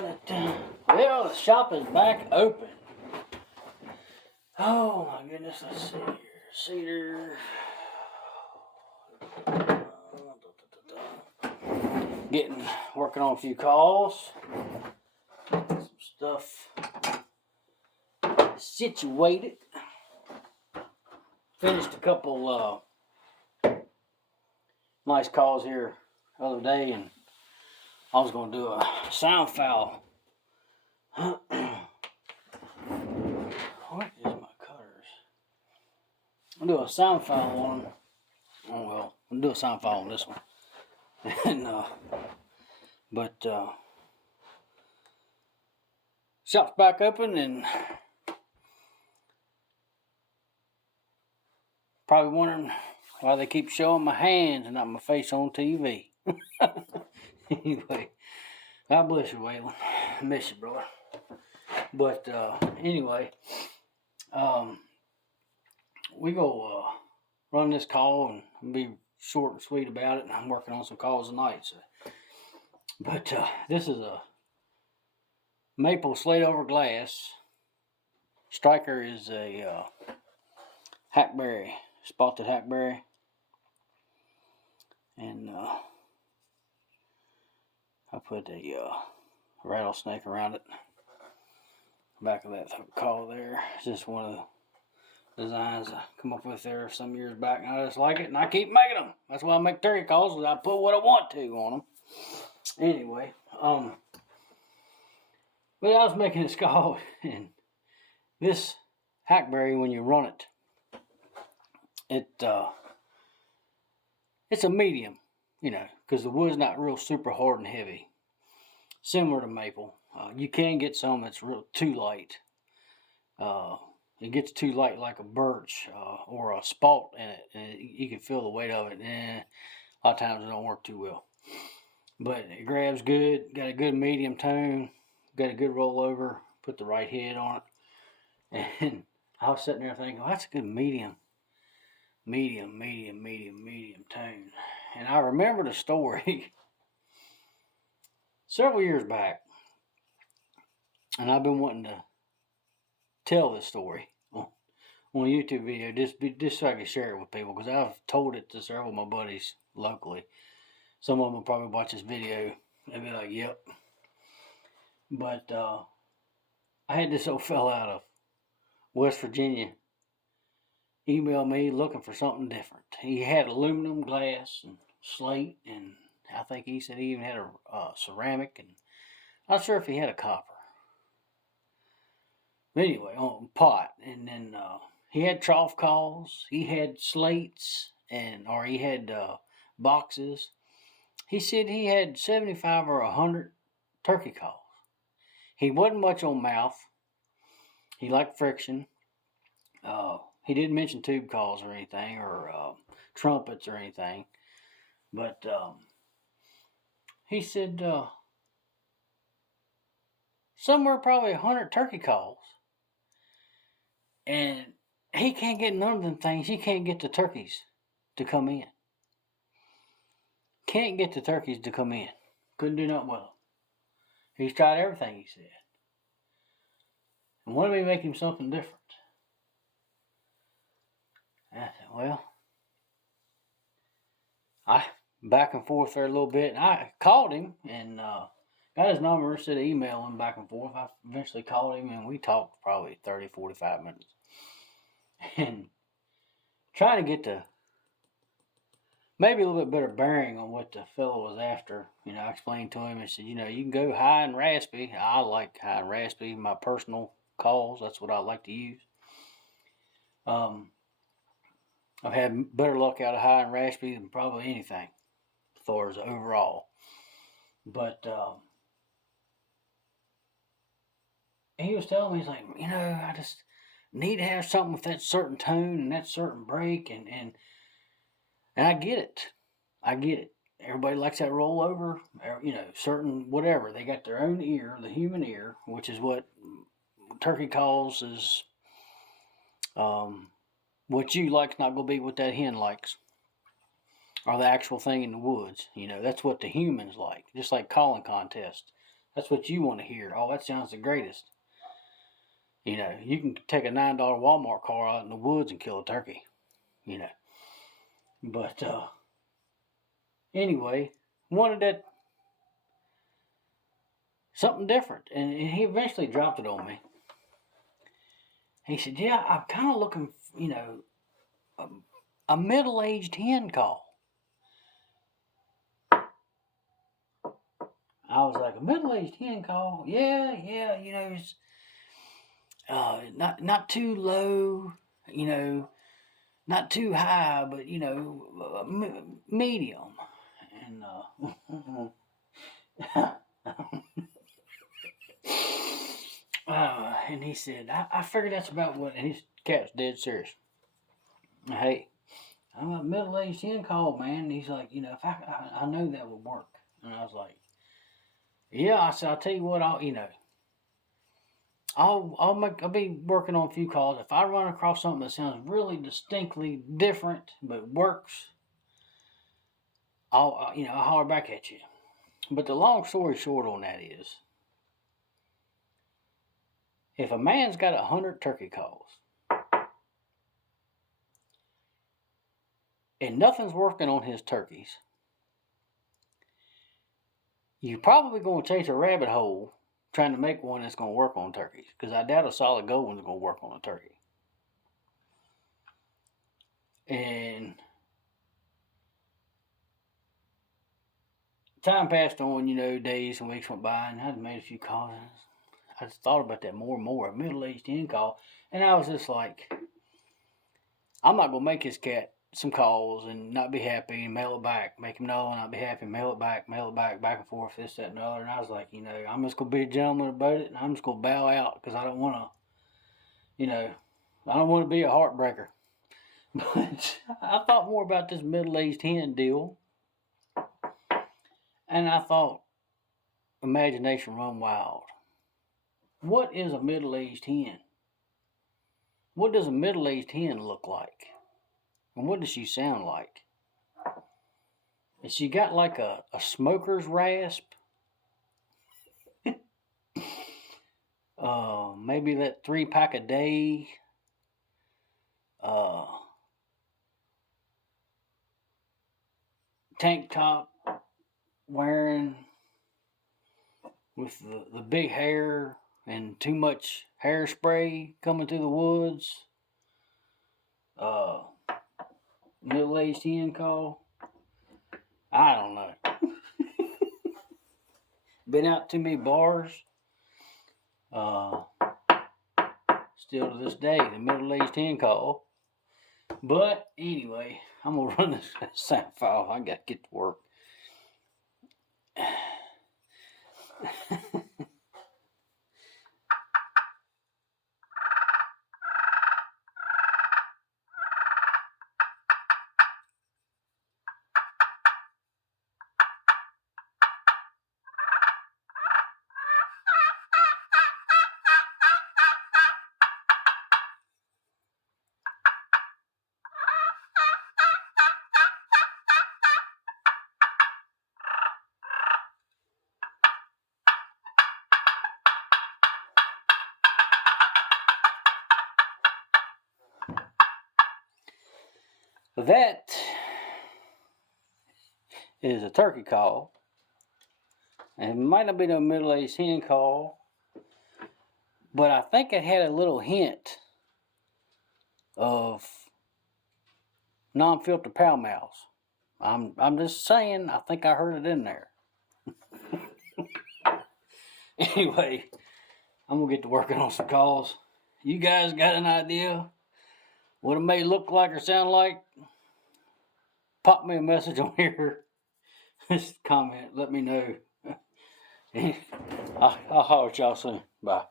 Well, the shop is back open. Oh my goodness, let's see here. Cedar. Working on a few calls. Some stuff situated. Finished a couple nice calls here the other day, and I was going to do a sound file. What is my cutters? I'll do a sound file on. Oh well, I'll do a sound file on this one. And shop's back open, and probably wondering why they keep showing my hands and not my face on TV. Anyway, God bless you, Waylon. Miss you, brother. But anyway, we go run this call and be short and sweet about it. And I'm working on some calls tonight. So. But this is a maple slate over glass. Striker is a hackberry, spotted hackberry. And I put a rattlesnake around it. Back of that call there. It's just one of the designs I come up with there some years back, and I just like it, and I keep making them. That's why I make turkey calls, because I put what I want to on them. Anyway, but I was making this call, and this hackberry, when you run it, it's a medium, because the wood's not real super hard and heavy, similar to maple. You can get some that's real too light. It gets too light like a birch or a spalt in it, and you can feel the weight of it. A lot of times it don't work too well. But it grabs good, got a good medium tone, got a good rollover, put the right head on it. And I was sitting there thinking, well, that's a good medium tone. And I remembered a story several years back, and I've been wanting to tell this story on a YouTube video just so I can share it with people, because I've told it to several of my buddies locally. Some of them will probably watch this video and be like, yep. But I had this old fella out of West Virginia email me looking for something different. He had aluminum, glass, and slate, and I think he said he even had a ceramic, and I'm not sure if he had a copper. But anyway, on pot, and then he had trough calls, he had slates, or he had boxes. He said he had 75 or 100 turkey calls. He wasn't much on mouth. He liked friction. He didn't mention tube calls or anything, or trumpets or anything. But he said somewhere probably 100 turkey calls. And he can't get none of them things. He can't get the turkeys to come in. Can't get the turkeys to come in. Couldn't do nothing with them. He's tried everything, he said. And wanted me to make him something different. I said, well, I back and forth there a little bit. And I called him and got his number, said email him back and forth. I eventually called him, and we talked probably 30, 45 minutes. And trying to get the maybe a little bit better bearing on what the fellow was after. I explained to him and said, you can go high and raspy. I like high and raspy, my personal calls. That's what I like to use. I've had better luck out of high and raspy than probably anything as far as overall. But he was telling me, he's like, I just need to have something with that certain tone and that certain break, and I get it. Everybody likes that rollover, certain whatever. They got their own ear, the human ear, which is what turkey calls is. What you like's not going to be what that hen likes, or the actual thing in the woods. That's what the humans like. Just like calling contests. That's what you want to hear. Oh, that sounds the greatest. You know, you can take a $9 Walmart car out in the woods and kill a turkey. You know, but anyway, wanted that something different, and he eventually dropped it on me. He said, "Yeah, I'm kind of looking, you know, a middle-aged hen call." I was like, "A middle-aged hen call? Yeah, you know, it's not too low, you know, not too high, but you know, medium." And and he said, I figured that's about what. And his cat's dead serious. Hey, I'm a middle-aged hen call, man. And he's like, you know, if I know that would work. And I was like, yeah. I said, I'll tell you what, I'll be working on a few calls. If I run across something that sounds really distinctly different but works, I'll holler back at you. But the long story short on that is, if a man's got 100 turkey calls and nothing's working on his turkeys, you're probably going to chase a rabbit hole trying to make one that's going to work on turkeys. Because I doubt a solid gold one's going to work on a turkey. And time passed on, you know, days and weeks went by, and I'd made a few calls. I just thought about that more and more, a middle-aged hen call. And I was just like, I'm not going to make this cat some calls and not be happy and mail it back. Make him know and not be happy, mail it back, back and forth, this, that, and the other. And I was like, you know, I'm just going to be a gentleman about it, and I'm just going to bow out because I don't want to, you know, I don't want to be a heartbreaker. But I thought more about this middle-aged hen deal. And I thought, imagination run wild. What is a middle-aged hen? What does a middle-aged hen look like? And what does she sound like? Has she got like a smoker's rasp? Maybe that 3-pack a day. Tank top wearing with the big hair and too much hairspray coming through the woods. Middle-aged hen call. I don't know. Been out too many bars. Still to this day, the middle-aged hen call. But anyway, I'm gonna run this sound file. I gotta get to work. That is a turkey call. And it might not be no middle-aged hen call, but I think it had a little hint of non-filter pow mouse. I'm just saying, I think I heard it in there. Anyway, I'm gonna get to working on some calls. You guys got an idea what it may look like or sound like? Pop me a message on here. Just comment, let me know. I'll holler at y'all soon. Bye.